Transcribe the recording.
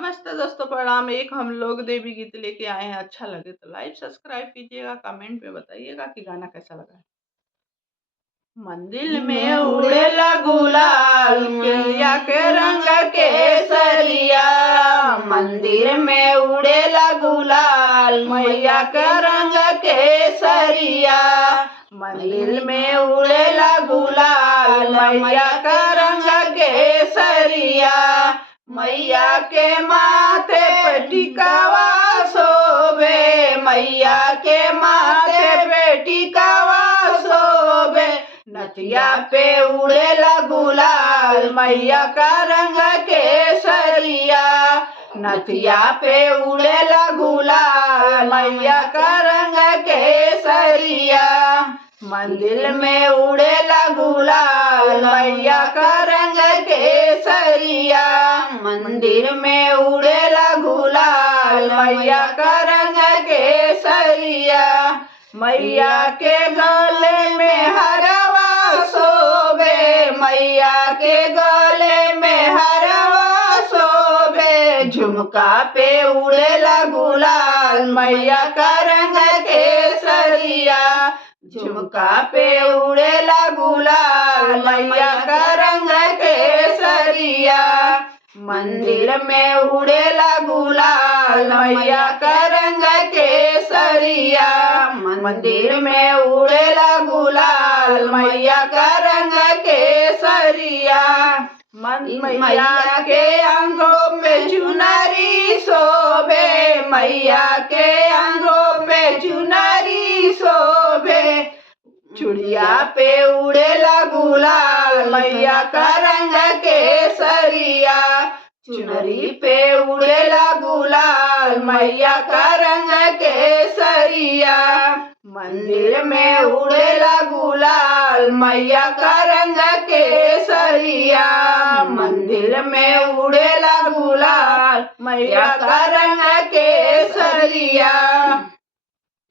नमस्ते दोस्तों, प्रणाम। एक हम लोग देवी गीत लेके आए हैं। अच्छा लगे तो लाइक सब्सक्राइब कीजिएगा, कमेंट में बताइएगा कि गाना कैसा लगा है। मंदिर में उड़ेला गुलाल, मैया के रंग केसरिया। मंदिर में उड़ेला गुलाल, मैया के रंग केसरिया। मंदिर में उड़ेला गुलाल, मैया का रंग केसरिया। मैया के माथे पे टिकावा शोभे, मैया के माथे पे टिकावा शोभे। नथिया पे उड़ेला गुलाल, मैया का रंग केसरिया। नथिया पे उड़ेला गुलाल, मैया का रंग केसरिया। मंदिर में उड़ेला गुलाल, मैया का रंग केसरिया। मंदिर में उड़ेला गुलाल, मैया का रंग केसरिया। मैया के गले में हरवा शोभे, मैया के गले में हरवा शोभे। झुमका पे उड़ेला गुलाल, मैया का रंग केसरिया। झुमका पे उड़ेला गुलाल, मैया का रंग केसरिया। मंदिर में उड़ेला गुलाल, मैया का रंग केसरिया। मंदिर में उड़ेला गुलाल, मैया का रंग केसरिया। मैया के अंगों में चुनरी शोभे, मैया के अंगों में चुनरी शोभे। चुड़िया पे उड़ेला गुलाल, मैया का रंग केसरिया। चुनरी पे उड़ेला गुलाल, मैया का रंग केसरिया। मंदिर में उड़ेला गुलाल, मैया का रंग केसरिया। मंदिर में उड़ेला गुलाल, मैया का रंग केसरिया।